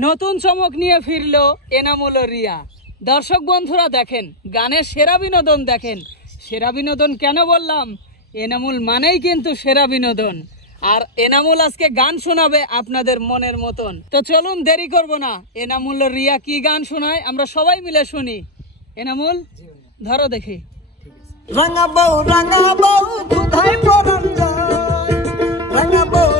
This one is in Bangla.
নতুন চমক নিয়ে ফিরলো এনামুল ও রিয়া। দর্শক বন্ধুরা দেখেন, গানের সেরা বিনোদন দেখেন। সেরা বিনোদন কেন বললাম? এনামুল মানেই কিন্তু সেরা বিনোদন। আর এনামুল আজকে গান শোনাবে আপনাদের মনের মতন। তো চলুন দেরি করব না, এনামুল ও রিয়া কি গান শোনায় আমরা সবাই মিলে শুনি। এনামুল ধরো দেখি। রাঙা বউ দুধাই পরান যায়, রাঙা বউ